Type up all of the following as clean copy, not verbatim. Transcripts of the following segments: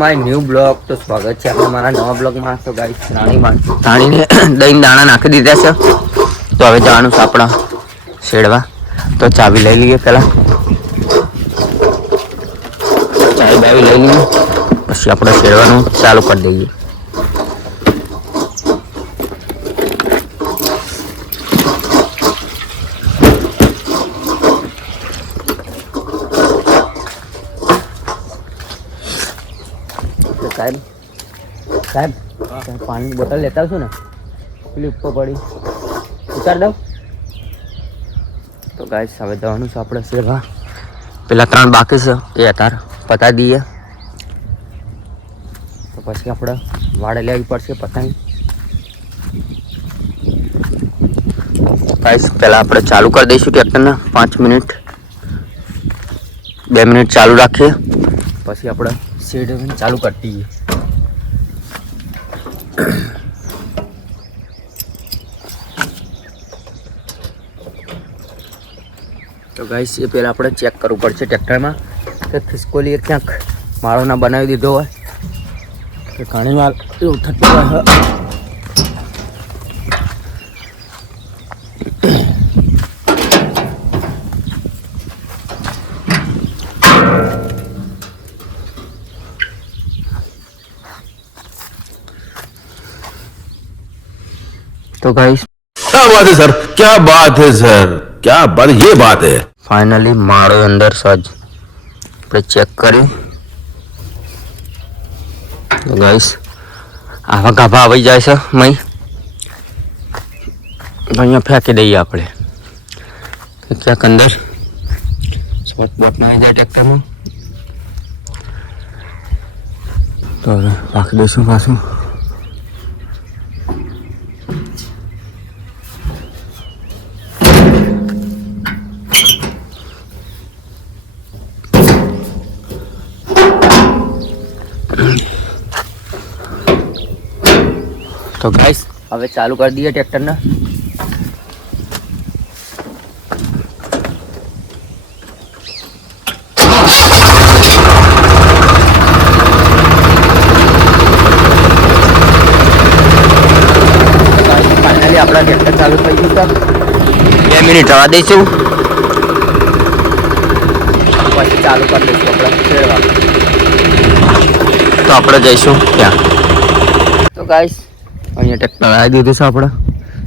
My new blog તો સ્વાગત છે આપણા મારા નવા બ્લોગમાં. તો ગાઈસ રાણીને દહીં દાણા નાખી દીધા છે. તો હવે જવાનું છે આપણા શેડવા. તો ચાવી લઈ લઈએ પહેલાં, ચાવી બાવી લઈ લઈએ પછી આપણે શેડવાનું ચાલુ કરી દઈએ. સાહેબ સાહેબ પાણીની બોટલ લેતા આવશો ને, પેલી ઉપર પડી ઉતાર દઉં. તો ગાઈસ હવે જવાનું છે આપણે શેરવા. પેલા 3 બાકી છે એ અત્યારે પતાવી દઈએ. તો પછી આપણે વાડે લેવી પડશે પતંગ. ગાઈસ પહેલાં આપણે ચાલુ કરી દઈશું ટ્રેક્ટરને 5 મિનિટ 2 મિનિટ ચાલુ રાખીએ, પછી આપણે શેડ ચાલુ કરી દઈએ. તો ગાઈસ એ પહેલાં આપણે ચેક કરવું પડશે ટ્રેક્ટરમાં કે ખિસકોલી ક્યાંક માળો ના બનાવી દીધો હોય કે ઘણી વાર એવું થતું હોય. तो गाइस क्या बात है सर, क्या बात है सर, क्या बात, ये बात है. फाइनली मारो अंदर सज पे चेक करें. तो गाइस आवा गाभा आई जाए છે મય અહીંયા ફેંકી દઈએ આપણે કે ક્યાંક અંદર સ્પોટ બોટ ના આવી જાય ટ્રેક્ટરમાં. તો હવે રાખી દઈશું પાછું. तो गाइस હવે ચાલુ કરી દઈએ ટ્રેક્ટરને. ફાઇનલી આપણા ટ્રેક્ટર ચાલુ થઈ ગયું છે. 2 મિનિટ રવા દઈશું પછી ચાલુ કરી દઈશું આપણે શેડવા. તો આપણે જઈશું ત્યાં. તો ગાઈસ અહીંયા ટ્રેક્ટર આવી દીધું છે આપણે.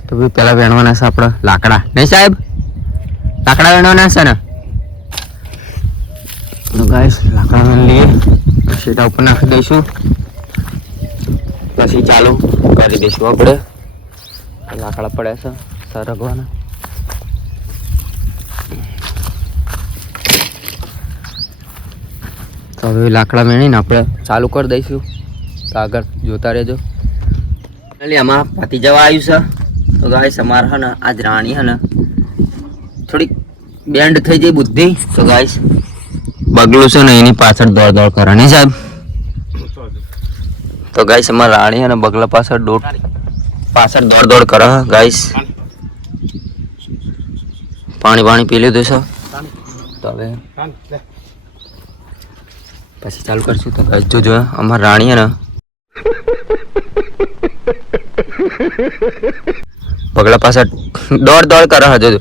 તો ભાઈ પહેલાં વેણવાના છે આપણે લાકડા, નહીં સાહેબ? લાકડા વેણવાના છે ને? તો ગાઈસ લાકડા વેણી લઈએ, સીધા ઉપર નાખી દઈશું પછી ચાલુ કરી દઈશું આપણે. લાકડા પડ્યા છે સરગવાના. તો હવે લાકડા વેણીને આપણે ચાલુ કરી દઈશું. તો આગળ જોતા રહેજો. આમાં પતી જવા આવ્યું છે. તો ગાઈસ અમારે હે ને આજ રાણી હે ને થોડીક બેન્ડ થઈ જાય બુદ્ધિ. તો ગાઈસ બગલું છે ને એની પાછળ દોડ કરે, નહીં સાહેબ? તો ગાઈસ અમારે રાણી હે ને બગલા પાછળ દોડ કરે. ગાઈસ પાણી પી લીધું છે. તો હવે પછી ચાલુ કરશું. તો ગાઈસ જોજો અમારે રાણી હે ને બગલા પાછળ દોડ કરે. હજુ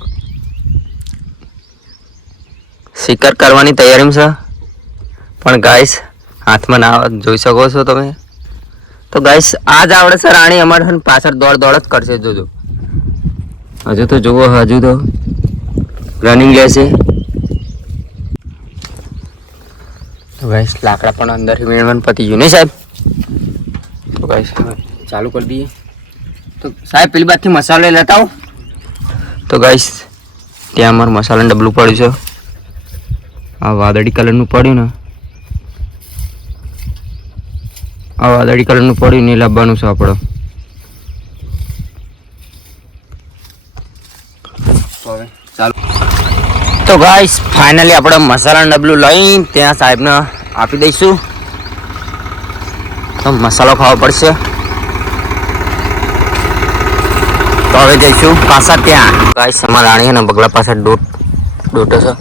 શિકાર કરવાની તૈયારીમાં છે પણ ગાઈસ હાથમાં ના જોઈ શકો છો તમે. તો ગાઈસ આજ આવડે છે રાણી અમારે પાછળ દોડ જ કરશે. જોજો હજુ તો જુઓ, હજુ તો રનિંગ લેશે. તો ગાઈસ લાકડા પણ અંદરથી વેણવાનું પતી ગયું, નહીં સાહેબ? તો ગાઈસ ચાલુ કરી દઈએ. તો સાહેબ પેલી બાજુથી મસાલો લેતા આવો. તો ગાઈસ ત્યાં અમારું મસાલાનું ડબલું પડ્યું છે. આ વાદળી કલરનું પડ્યું ને, આ વાદળી કલરનું પડ્યું ને લાવવાનું છે આપણે. ચાલો. તો ગાઈસ ફાઇનલી આપણે મસાલાનું ડબલું લઈને ત્યાં સાહેબને આપી દઈશું. તો મસાલો ખાવો પડશે. તો હવે જઈશું પાછા ત્યાં. ગાઈસ અમારા રાણી અને બગલા પાસે ડોટો છે.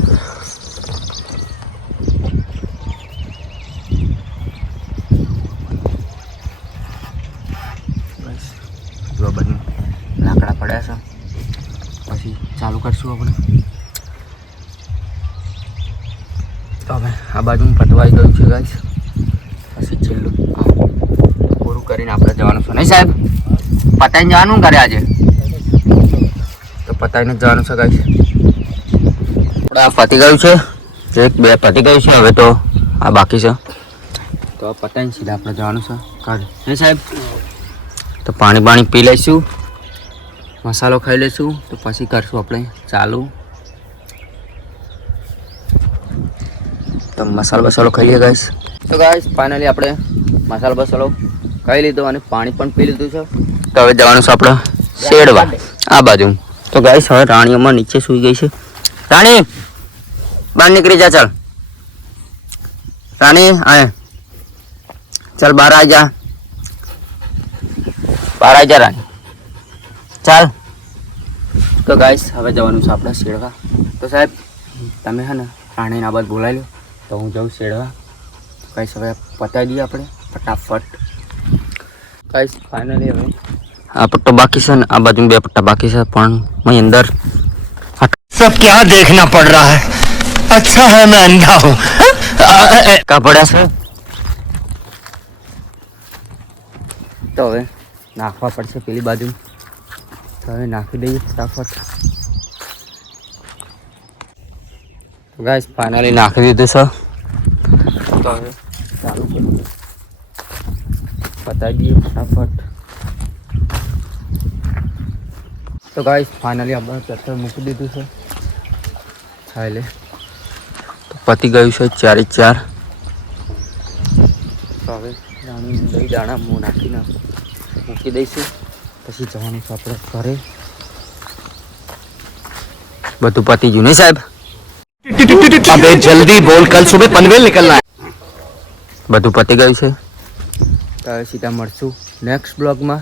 કરશું આપણે. તો હવે આ બાજુ પતવાઈ ગયું છે ગાઈસ. પછી છેલ્લું પૂરું કરીને આપણે જવાનું છે નહીં સાહેબ? પતાઈને જવાનું કરે આજે તો પતાઈને જવાનું છે ગાઈસ. આપણે આ પતી ગયું છે, 1 2 પતી ગયું છે. હવે તો આ બાકી છે, તો આ પતાઈને સીધા આપણે જવાનું છે કાઢ નહીં સાહેબ? તો પાણી પી લઈશું, મસાલો ખાઈ લઈશું, તો પછી કરશું આપણે ચાલુ. તો મસાલો ખાઈ લઈએ ગાઈસ. તો ગાઈસ ફાઇનલી આપણે મસાલો ખાઈ લીધો અને પાણી પણ પી લીધું છે. તો હવે જવાનું છે આપણે શેડવા આ બાજુ. તો ગાઈસ હવે રાણીઓમાં નીચે સૂઈ ગઈ છે. રાણી બહાર નીકળી જા, ચાલ રાણી આય, ચાલ બહાર આવી જા, રાણી ચાલ. તો ગાઈસ હવે જવાનું છે આપણે શેડવા. તો સાહેબ તમે હે ને રાણીને આ બાજુ બોલાવી લો, તો હું જાઉં શેડવા. ગાઈસ હવે પતાવી દઈએ આપણે ફટાફટ. ગાઈસ ફાઇનલી હવે આ પટ્ટો બાકી છે ને આ બાજુ 2 પટ્ટા બાકી છે, પણ मैं अंदर सब क्या देखना पड़ रहा है, अच्छा है मैं अंधा हूँ. કા પડ્યા છે. તો હવે નાખવા પડશે પેલી બાજુ. તો હવે નાખી દઈએ ફટાફટ. ગાઈસ ફાઇનલી નાખી દીધું છે. તો હવે ચાલુ કરીએ, પતાવી દઈએ ફટાફટ. તો ગાઈસ ફાઇનલી આપણે ટ્રેક્ટર મૂકી દીધું છે ખાઈ લે. તો પતી ગયું છે 4 4. તો હવે રાણી દહીં દાણા હું નાખીને મૂકી દઈશું, પછી જવાનું છે આપણે ઘરે. બધું પતી ગયું નહીં સાહેબ? अबे जल्दी बोल, कल सुबह पनवेल निकलना है. બધું પતી ગયું છે. તો હવે સીધા મળશું નેક્સ્ટ બ્લોગમાં.